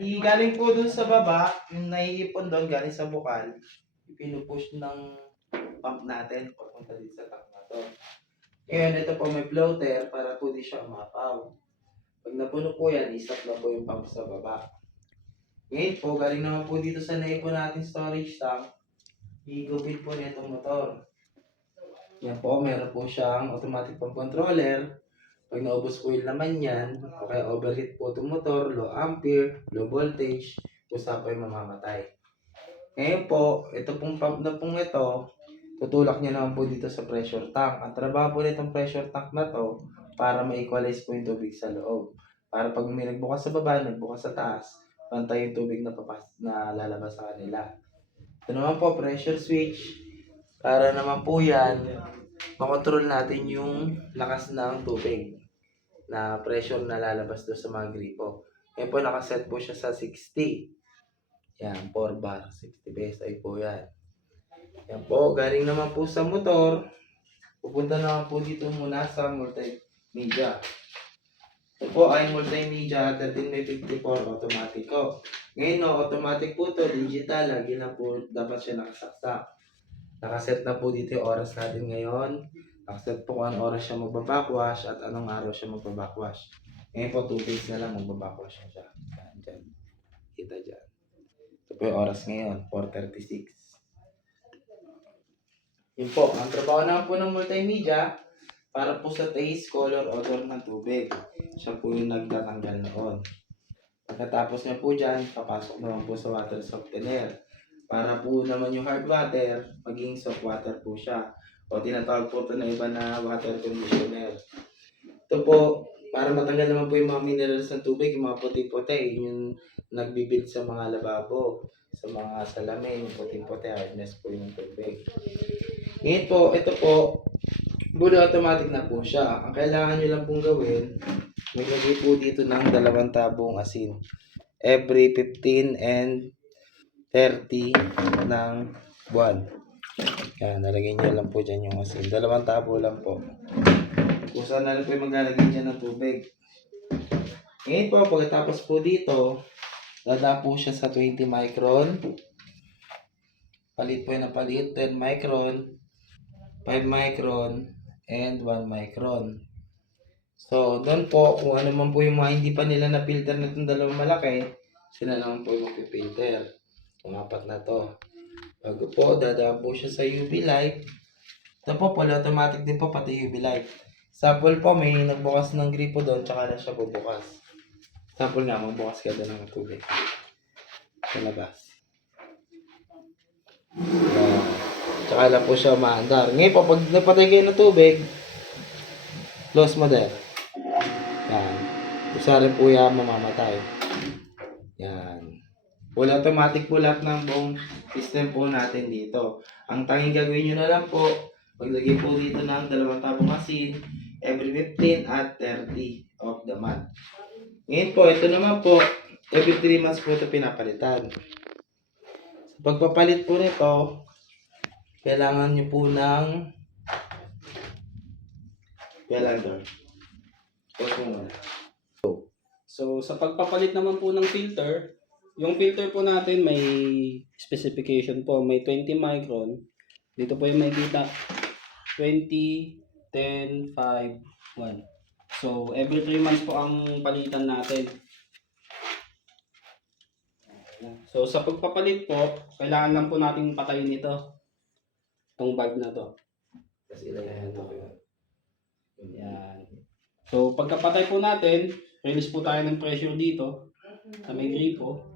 Galing po dun sa baba, yung naiipon doon galing sa bukal, pinupush ng pump natin papunta dito sa tank na to. Ngayon, ito po may floater para po di siya umapaw. Pag napuno po yan, isap na po yung pump sa baba. Ngayon po, galing naman po dito sa naipon natin storage tank, higupit po na itong motor. Yan po, meron po siyang automatic pump controller. Pag naubos po yung laman yan, o kaya overheat po itong motor, low ampere, low voltage, kusa po yung mamamatay. Ngayon po, ito pong pump na pong ito, tutulak niya naman po dito sa pressure tank. Ang trabaho po nitong pressure tank na to, para ma-equalize po yung tubig sa loob. Para pag may nagbukas sa baba, nagbukas sa taas, pantay yung tubig na lalabas sa kanila. Ito naman po, pressure switch. Para naman po yan, makontrol natin yung lakas ng tubig na pressure na lalabas doon sa mga gripo. Ngayon po, nakaset po siya sa 60. Yan, 4 bar. 60 PSI po yan. Yan po, galing naman po sa motor. Pupunta naman po dito muna sa multimedia. Ito po ay multimedia 13x54 automatic ko. Ngayon no, automatic po to, digital. Lagi na po dapat siya nakasaksak. Nakaset na po dito yung oras natin ngayon. Nakaset po kung anong oras siya magbabackwash at anong araw siya magbabackwash. Ngayon po, 2 days na lang magbabackwash siya. Yan, dyan. Kita dyan. Ito po yung oras ngayon, 4:36. Yun po, ang trabaho naman po ng multimedia, para po sa taste, color, odor ng tubig. Siya po yung nagtatanggal noon. Pagkatapos niya po dyan, papasok naman po sa water softener. Para po naman yung hard water, maging soft water po siya. O tinatawag po ito na iba na water conditioner. Ito po, para matanggal naman po yung mga minerals ng tubig, yung mga puti-puti, yung nagbibuild sa mga lababo, sa mga salamin, puti-puti, hardness po yung tubig. Ngayon po, ito po, fully automatic na po siya. Ang kailangan nyo lang pong gawin, maglagay po dito ng 2 tabong asin. Every 15 and 30 ng buwan. Yan, nalagay nyo lang po dyan yung asin. 2 tabo lang po. Kung saan na lang po yung maglalagay dyan ng tubig. Ngayon po, pagkatapos po dito, dada po siya sa 20 micron. Palit po yun ng palit. 10 micron, 5 micron, and 1 micron. So, doon po, kung ano man po yung mga hindi pa nila na-filter na itong dalawang malaki, sila naman po yung mag-filter. Yung 4 na to. Bago po, dadaan po siya sa UV light. Ito po, fully automatic din po, pati UV light. Sample po, may nagbukas ng gripo doon, tsaka na siya bubukas. Sample nga, magbukas ka doon ng tubig. Sa labas. Tsaka lang po siya umaandar. Ngayon po, pag napatay kayo ng tubig, close mo din. Yan. Isa rin po yan, mamamatay. Yan. Full automatic po lahat ng buong system po natin dito. Ang tanging gagawin nyo na lang po, maglagay po dito ng 2 tabong asin every 15 at 30 of the month. Ngayon po, ito naman po, every 3 months po ito pinapalitan. Sa pagpapalit po nito, kailangan nyo po ng calendar. Pause mo muna. So, sa pagpapalit naman po ng filter, yung filter po natin may specification po. May 20 micron. Dito po yung makikita 20, 10, 5, 1. So, every 3 months po ang palitan natin. So, sa pagpapalit po, kailangan lang po natin patayin ito. Itong bulb na to. Kasi ilagay ito ko yun. Yan. So, pagkapatay po natin, release po tayo ng pressure dito sa may gripo.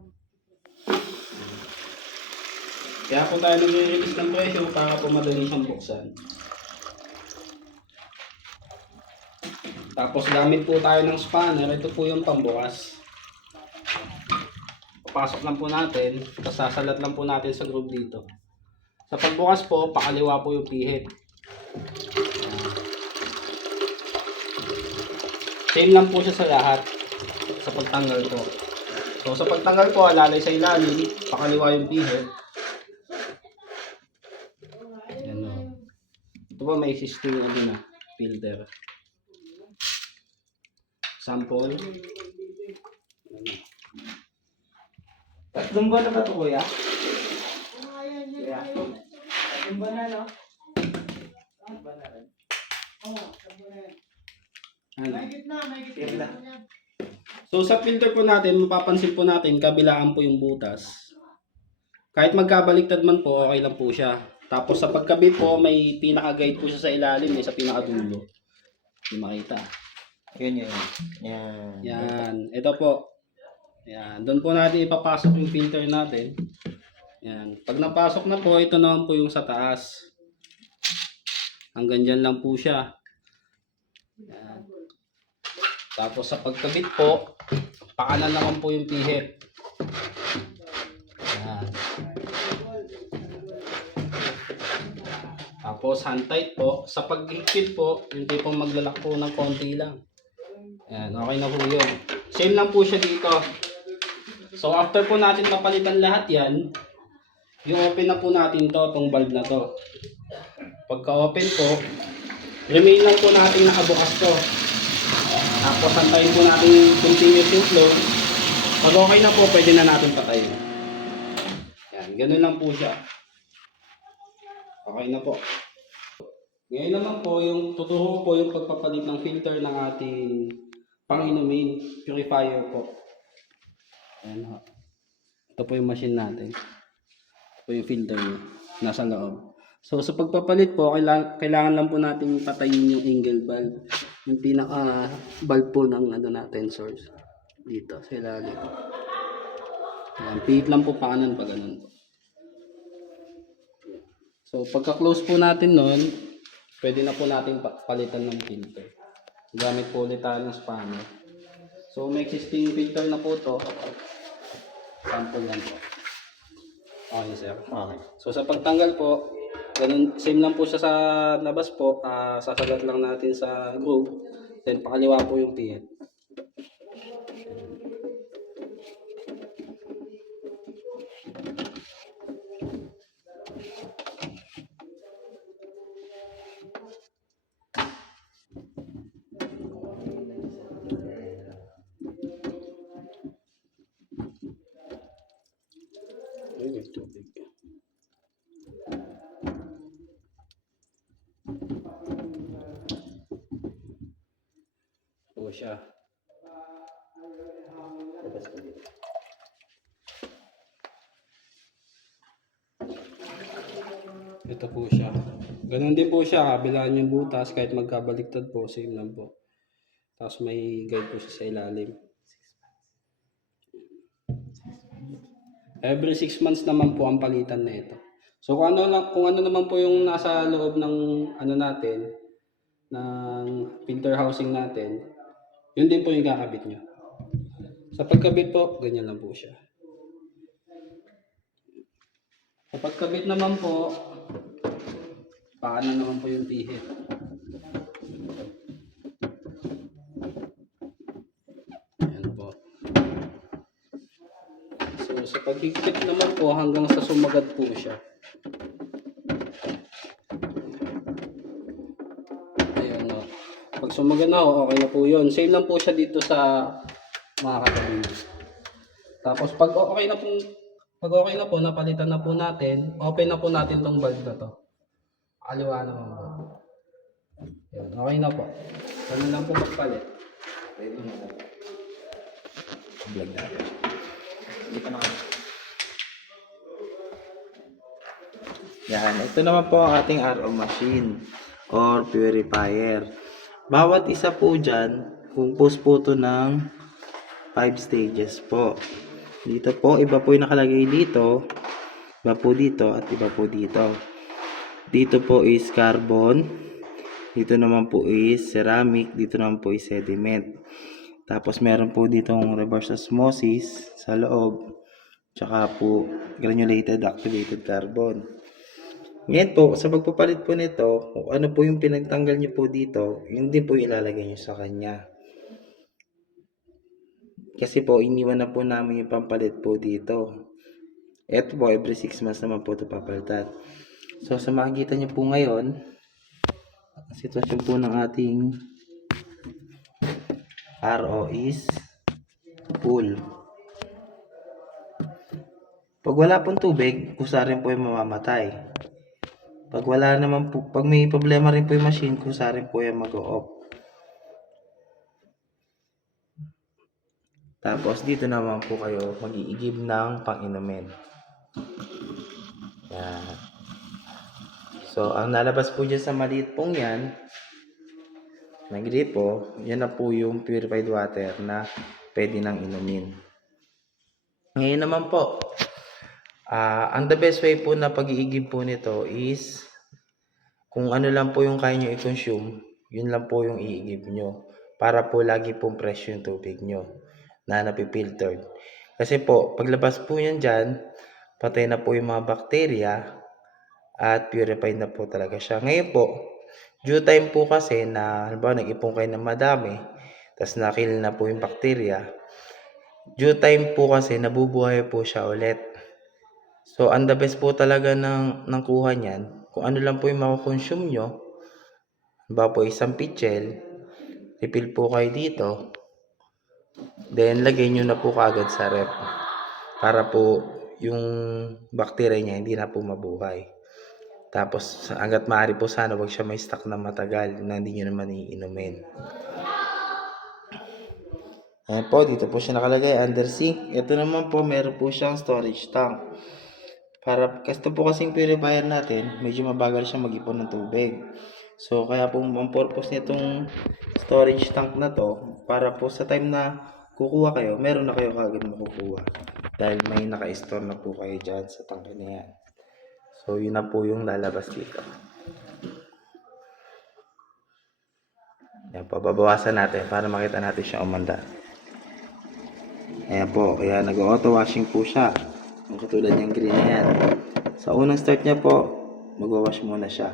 Kaya po tayo nag-release ng pressure para po madali siyang buksan. Tapos gamit po tayo ng spanner. Ito po yung pambukas. Papasok lang po natin. Tapos sasalat lang po natin sa groove dito. Sa pagbukas po, pakaliwa po yung pihit. Same lang po siya sa lahat. Sa pagtanggal po. So sa pagtanggal po, alalay sa ilalim. Pakaliwa yung pihit. Yan o. Ito po may existing na filter. Sample. Tatlong buwan na ba ito, kuya? Kuya. Tatlong buwan na, no? Tatlong buwan na rin. Ano? Sige na. So sa filter po natin, mapapansin po natin, kabilaan po yung butas. Kahit magkabaliktad man po, okay lang po siya. Tapos sa pagkabit po, may pinaka-guide po siya sa ilalim, sa pinakadulo. Hindi makita. Yun. Yan. Yan. Ito po. Yan. Doon po natin ipapasok yung filter natin. Yan. Pag napasok na po, ito naman po yung sa taas. Hanggang dyan lang po siya. Yan. Tapos sa pagkabit po, pakanan naman po yung pihit. Yan. Tapos hand tight po. Sa paghigpit po, yung tipong maglalak po ng konti lang. Yan, okay na po yun. Same lang po siya dito. So after po natin mapalitan lahat yan, yung open na po natin to, itong valve na to. Pagka open po, remain lang po natin nakabukas to. Tapos antayin po natin continuous yung flow. Pag okay na po, pwede na natin patayin. Yan, ganun lang po siya. Okay na po. Ngayon naman po, yung tuturo po yung pagpapalit ng filter ng ating pang-inumin purifier po. Ayan ho. Ito po yung machine natin. Ito po yung filter niya. Nasa loob. So sa pagpapalit po, kailangan lang po natin patayin yung angle valve. Yung pinaka valve po ng ano natin source. Dito sa ilalim. Ayan, pihit lang po pakanan pag ganun po. So pagka-close po natin nun, pwede na po natin palitan ng filter. Gamit po ulit tayo ng spanner. So may existing filter na po to. Sample yan po. Okay sir. Okay. So sa pagtanggal po, ganun, same lang po siya sa labas po. Sasagat lang natin sa groove. Then pakaliwa po yung pihit. Ayun yung tubig. Po siya. Labas ko dito. Ito po siya. Ganon din po siya. Kabilaan yung butas. Kahit magkabaliktad po, same lang po. Tapos may guide po siya sa ilalim. Every 6 months naman po ang palitan na ito. So kung ano naman po yung nasa loob ng ano natin, ng filter housing natin, yun din po yung kakabit nyo. Sa pagkabit po, ganyan lang po siya. Sa pagkabit naman po, paanan naman po yung pihit. Ayan po. So sa paghigpit naman po, hanggang sa sumagat po siya. Ayan o. Pag sumagat na okay na po yun. Same lang po siya dito sa mga katabi. Tapos pag okay na po, napalitan na po natin, open na po natin tong valve na to. Kaliwa naman po. Yan, okay na po. Ano lang po magpalit. Pwede mo na. Vlog natin. Hindi pa naman. Yan. Ito naman po ang ating RO machine or purifier. Bawat isa po dyan, compose po ito ng 5 stages po. Dito po, iba po yung nakalagay dito. Iba po dito at iba po dito. Dito po is carbon. Dito naman po is ceramic. Dito naman po is sediment. Tapos meron po ditong reverse osmosis sa loob. Tsaka po granulated activated carbon. Ngayon po, sa pagpapalit po nito, kung ano po yung pinagtanggal nyo po dito, yun din po ilalagay nyo sa kanya. Kasi po, iniwan na po namin yung pampalit po dito. Ito po, every 6 months naman po ito papalitan. So, sa makikita nyo po ngayon, ang sitwasyon po ng ating RO is full. Pag wala pong tubig, kusa rin po yung mamamatay. Pag wala naman po, pag may problema rin po yung machine, kusa rin po yung mag-o-off. Tapos dito naman po kayo mag-iigib ng pang-inumin. Yan. So, ang nalabas po dyan sa maliit pong yan, na gripo, yan na po yung purified water na pwede nang inumin. Ngayon naman po, ang the best way po na pag-iigib po nito is kung ano lang po yung kaya nyo i-consume, yun lang po yung iigib nyo. Para po lagi pong fresh yung tubig nyo na napipiltered. Kasi po, paglabas po yan dyan, patay na po yung mga bakterya at purified na po talaga siya. Ngayon po, due time po kasi na, halimbawa, nag-ipon kayo ng madami, tapos nakil na po yung bakterya, due time po kasi nabubuhay po siya ulit. So, ang the best po talaga ng kuha niyan, kung ano lang po yung makakonsume nyo, halimbawa po isang pitchel, refill po kayo dito, then lagay nyo na po kaagad sa rep para po yung bacteria niya hindi na po mabuhay. Tapos hanggat maaari po sana wag siya may stock na matagal na hindi nyo naman iinumin. Ayan po, dito po siya nakalagay under sink. Ito naman po, meron po siyang storage tank. Para kasi po kasing purifier natin, medyo mabagal siya mag-ipon ng tubig. So kaya po ang purpose nitong storage tank na to, para po sa time na kukuha kayo, meron na kayo kagad makukuha. Dahil may naka-store na po kayo dyan sa tangke na yan. So yun na po yung lalabas dito. Yan po, babawasan natin para makita natin siya umanda. Ayan po, kaya nag-auto washing po siya. Ang katulad niyang green na yan. Sa unang start niya po, mag-wash muna siya.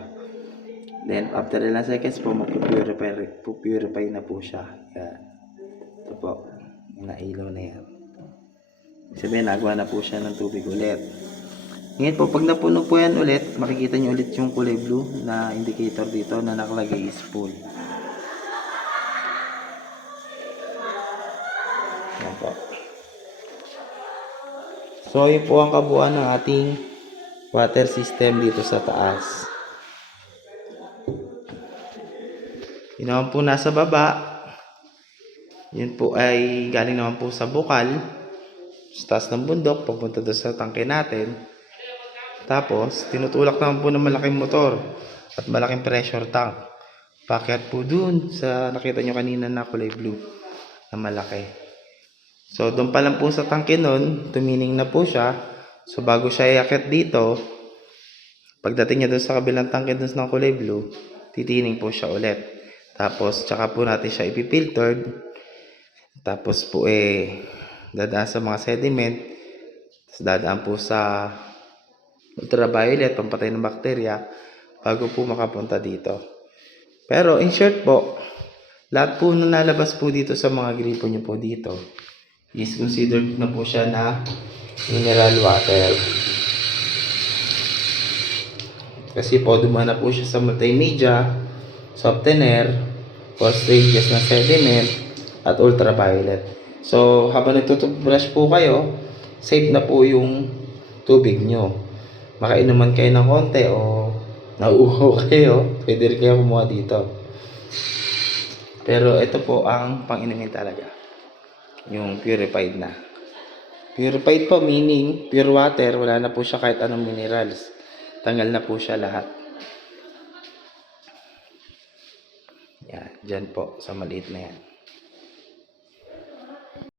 Then, after ilang seconds po, mag-purify na po siya. Yan. Ito po, nailaw na yan. Sabihin, nagawa na po siya ng tubig ulit. Ngayon po, pag napuno po yan ulit, makikita niyo ulit yung kulay blue na indicator dito na nakalagay is full. Yan po. So, yun po ang kabuuan ng ating water system dito sa taas. Yun naman po nasa baba. Yun po ay galing naman po sa bukal. Sa taas ng bundok, papunta doon sa tangke natin. Tapos, tinutulak naman po ng malaking motor at malaking pressure tank. Pakyat po dun sa nakita nyo kanina na kulay blue na malaki. So, doon pa lang po sa tangke nun, tumining na po siya. So, bago siya iakyat dito, pagdating niya doon sa kabilang tangke doon ng kulay blue, titining po siya ulit. Tapos, tsaka po natin siya ipipiltered. Tapos po dadaan sa mga sediment. Tapos dadaan po sa ultraviolet, pampatay ng bakterya, bago po makapunta dito. Pero, in short po, lahat po na nalabas po dito sa mga gripo nyo po dito, is considered na po siya na mineral water. Kasi po dumaan na po siya sa multimedia, softener, four stages na sediment, at ultraviolet. So habang nagtutubrush po kayo, safe na po yung tubig nyo. Makainuman kayo ng konti o nauuhaw kayo, pwede rin kayo kumuha dito. Pero ito po ang pang-inumin talaga. Yung purified na. Purified po meaning pure water, wala na po siya kahit anong minerals. Tanggal na po siya lahat. Yan, dyan po sa maliit na yan.